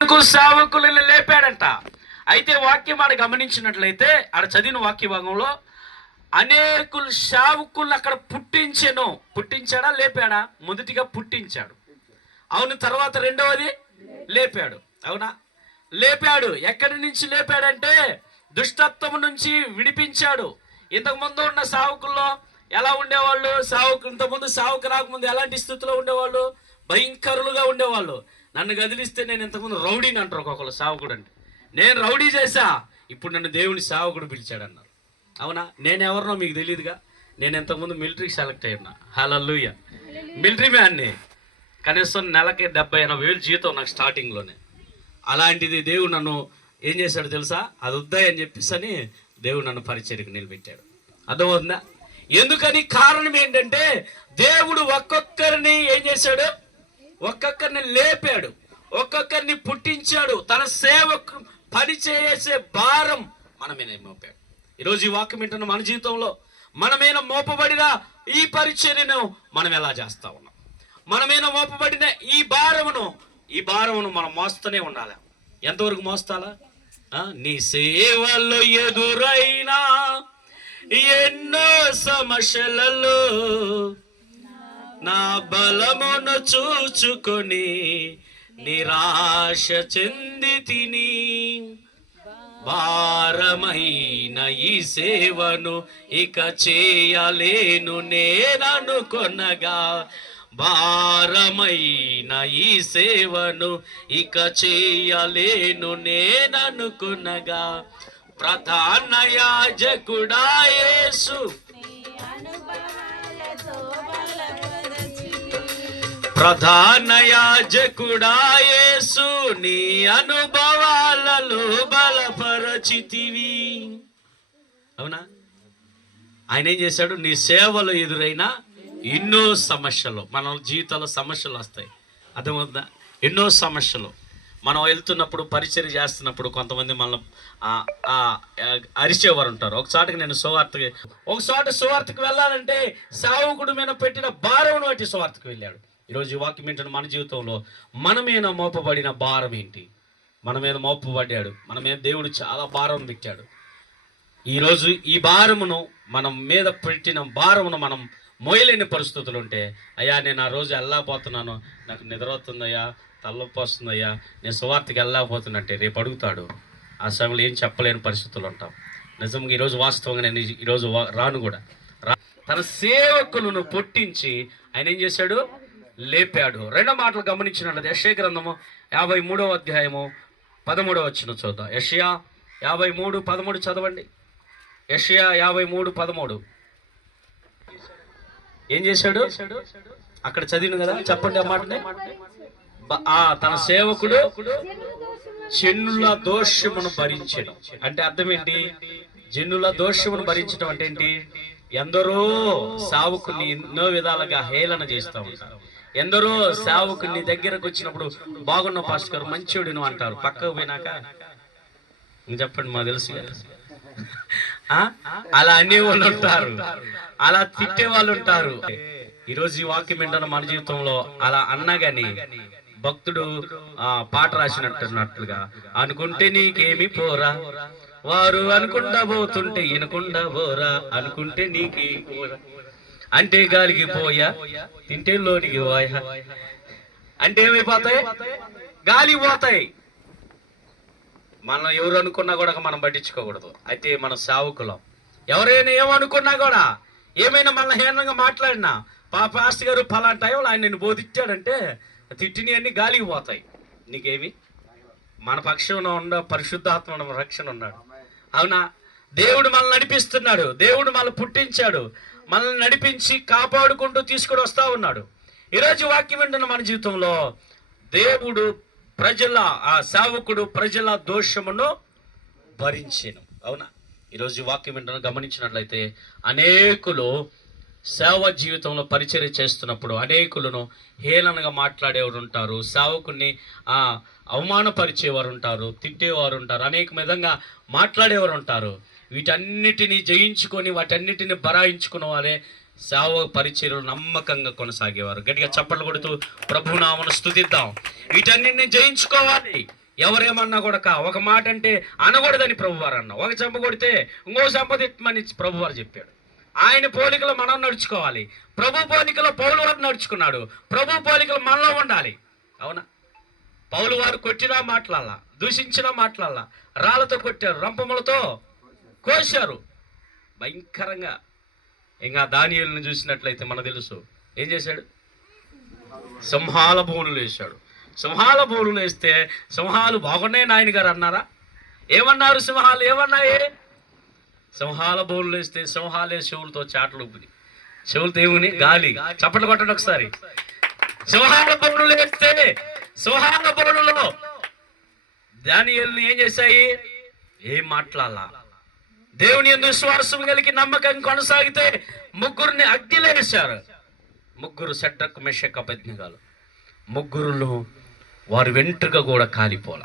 సేవకులను లేపాడంట. అయితే వాక్యం ఆడ గమనించినట్లయితే ఆడ చదివిన వాక్య భాగంలో అనేకులు సేవకులను అక్కడ పుట్టించాడా లేపాడా? మొదటిగా పుట్టించాడు, అవును. తర్వాత రెండవది లేపాడు, అవునా? లేపాడు. ఎక్కడి నుంచి లేపాడంటే దుష్టత్వం నుంచి విడిపించాడు. ఇంతకుముందు ఉన్న సేవకుల్లో ఎలా ఉండేవాళ్ళు? ఇంతకుముందు సేవకు రాకముందు ఎలాంటి స్థితిలో ఉండేవాళ్ళు? భయంకరులుగా ఉండేవాళ్ళు. నన్ను గదిలిస్తే నేను ఇంతకుముందు రౌడీని అంటారు ఒక్కొక్కరు సేవకుడు అంటే. నేను రౌడీ చేశా, ఇప్పుడు నన్ను దేవుని సేవకుడు పిలిచాడు అన్నారు, అవునా? నేను ఎవరినో మీకు తెలియదుగా. నేను ఇంతకుముందు మిలిటరీకి సెలెక్ట్ అయ్యా. హల్లెలూయా, మిలిటరీ మ్యాన్ని. కనీసం నెలకి 70,000-80,000 జీతం నాకు స్టార్టింగ్లోనే. అలాంటిది దేవుడు నన్ను ఏం చేశాడు తెలుసా? అది వద్దాయని చెప్పేసి దేవుడు నన్ను పరిచర్యకు నిలబెట్టాడు. అర్థమవుతుందా? ఎందుకని? కారణం ఏంటంటే దేవుడు ఒక్కొక్కరిని ఏం చేశాడు? ఒక్కొక్కరిని లేపాడు, ఒక్కొక్కరిని పుట్టించాడు. తన సేవకు పని చేసే భారం మన మీద మోపాడు. ఈరోజు ఈ వాక్యం వింటున్న మన జీవితంలో మన మీద మోపబడిన ఈ పరిచర్యను మనం ఎలా చేస్తా ఉన్నాం? మన మీద మోపబడిన ఈ భారమును మనం మోస్తూనే ఉండాలి. ఎంతవరకు మోస్తాలా? నీ సేవలో ఎదురైనా ఎన్నో సమస్యలలో నా బలమును చూచుకొని నిరాశ చెంది తిని, భారమైన ఈ సేవను ఇక చేయలేను నేననుకొనగా, భారమైన ఈ సేవను ఇక చేయలేను నేననుకొనగా, ప్రధాన యాజకుడా యేసు, ప్రధాన యాజకుడా యేసు, నీ అనుభవాలలో బలపరచితివి, అవునా? ఆయన ఏం చేశాడు? నీ సేవలో ఎదురైన ఎన్నో సమస్యలు, మన జీవితంలో సమస్యలు వస్తాయి. అర్థమవుతుందా? ఎన్నో సమస్యలు. మనం వెళ్తున్నప్పుడు, పరిచర్య చేస్తున్నప్పుడు కొంతమంది మనం అరిచేవారు ఉంటారు. ఒకసారికి సువార్తకు వెళ్ళాలంటే సేవకుడు మీద పెట్టిన భారం బట్టి సువార్తకు వెళ్ళాడు. ఈరోజు ఈ వాక్యం ఏంటంటే మన జీవితంలో మన మీద మోపబడిన భారం ఏంటి? మన మీద మోపబడ్డాడు, మన మీద దేవుడు చాలా భారం పెట్టాడు. ఈరోజు ఈ భారమును, మనం మీద పెట్టిన భారమును మనం మోయలేని పరిస్థితులు ఉంటే, అయ్యా నేను ఆ రోజు వెళ్ళకపోతున్నాను, నాకు నిద్ర వస్తుందయ్యా, తలనొప్పి వస్తుందయ్యా, నేను సువార్తకి వెళ్ళకపోతున్నట్టే రేపు అడుగుతాడు. ఆ సమయంలో ఏం చెప్పలేని పరిస్థితులు ఉంటాం. నిజంగా ఈరోజు వాస్తవంగా నేను ఈరోజు రాను కూడా. తన సేవకులను పుట్టించి ఆయన ఏం చేశాడు? లేపాడు. రెండో మాటలు గమనించినట్లయితే యెషయా గ్రంథము 53వ అధ్యాయము 13వ వచనం చూద్దాం. యెషయా 53:13 చదవండి. యెషయా 53:13 ఏం చేశాడు? అక్కడ చదివిన కదా, చెప్పండి ఆ మాటనే. తన సేవకుడు జనుల దోషమును భరించడు అంటే అర్థం ఏంటి? జనుల దోషమును భరించడం అంటే ఏంటి? ఎందరో సేవకుని ఎన్నో విధాలుగా హేళన చేస్తూ ఉంటారు. ఎందరో సేవకుని దగ్గరకు వచ్చినప్పుడు బాగున్న పాస్టర్ గారు మంచివాడును అంటారు, పక్కకు పోయినాక చెప్పండి మాకు తెలుసు అలా అనేవాళ్ళు ఉంటారు, అలా తిట్టే వాళ్ళు ఉంటారు. ఈరోజు ఈ వాక్యం ఏంటన్నా మన జీవితంలో అలా అన్నా గాని భక్తుడు పాట రాసినట్టుగా, అనుకుంటే నీకేమి పోరా, వారు అనుకుండా పోతుంటే వినకుండా పోరా, అనుకుంటే నీకే పోరా, అంటే గాలికి పోయా, తింటే లోనికి పోయా, అంటే ఏమైపోతాయి? గాలి పోతాయి. మనం ఎవరు అనుకున్నా కూడా మనం పట్టించుకోకూడదు. అయితే మన సేవకులం ఎవరైనా ఏమనుకున్నా కూడా, ఏమైనా మన హీనంగా మాట్లాడినా, పాస్టర్ గారు ఫలానా టైంలో ఆయన నిన్ను బోధించాడంటే తిట్టిని అన్ని గాలికి పోతాయి. నీకేమి? మన పక్షంలో ఉన్న పరిశుద్ధాత్మ రక్షణ ఉన్నాడు, అవునా? దేవుడు మనల్ని నడిపిస్తున్నాడు, దేవుడు మనల్ని పుట్టించాడు, మనల్ని నడిపించి కాపాడుకుంటూ తీసుకుని వస్తా ఉన్నాడు. ఈరోజు వాక్యం వింటున్న మన జీవితంలో దేవుడు సేవకుడు ప్రజల దోషమును భరించెను, అవునా? ఈరోజు వాక్యం వింటున్న గమనించినట్లయితే అనేకులు సేవ జీవితంలో పరిచర్య చేస్తున్నప్పుడు అనేకులను హేళనగా మాట్లాడేవారు ఉంటారు, సేవకుని అవమానపరిచేవారు ఉంటారు, తిట్టేవారు ఉంటారు, అనేక విధంగా మాట్లాడేవారు ఉంటారు. వీటన్నిటిని జయించుకొని వాటన్నిటిని బరాయించుకున్న వారే సేవ పరిచర్యలు నమ్మకంగా కొనసాగేవారు. గట్టిగా చప్పట్లు కొడుతూ ప్రభునామమును స్తుతిద్దాం. వీటన్నిటిని జయించుకోవాలి. ఎవరేమన్నా కూడా ఒక మాట అంటే అనకూడదని ప్రభువారు అన్నా. ఒక చెంప కొడితే ఇంకో చెంప తిట్టమని ప్రభువారు చెప్పాడు. ఆయన పోలికలో మనం నడుచుకోవాలి. ప్రభు పోలికలో పౌలు వారు నడుచుకున్నాడు. ప్రభు పోలికలు మనలో ఉండాలి. అవునా? పౌలు వారు కొట్టినా మాట్లాడాల, దూషించినా మాట్లాడాల, రాళ్లతో కొట్టారు, రంపములతో కోశారు భయంకరంగా. ఇంకా దానియేలుని చూసినట్లయితే మనకు తెలుసు ఏం చేశాడు. సింహాల బోనులు వేశాడు. సింహాల బోనులు వేస్తే సింహాలు బాగున్నాయి నాయన గారు అన్నారా? ఏమన్నారు? సింహాలు ఏమన్నాయి? సింహాల బోనులు వేస్తే సింహాలే చెవులతో చాటలు ఊపిరి. చెవులతో ఏముని గాలి. చప్పట్లు కొట్టండి ఒకసారి. సింహాల బోనులు వేస్తే సింహాల బోనులో దానియేలుని ఏం చేశాయి? ఏం మాట్లాడాల. దేవుని యందు విశ్వాసం కలిగి నమ్మకం కొనసాగితే ముగ్గురిని అగ్నిలో వేశారు. ముగ్గురు షడ్రకు మెషక్ అబేద్నెగోలు. ముగ్గురులో వారి వెంట్రుక కూడా కాలిపోల.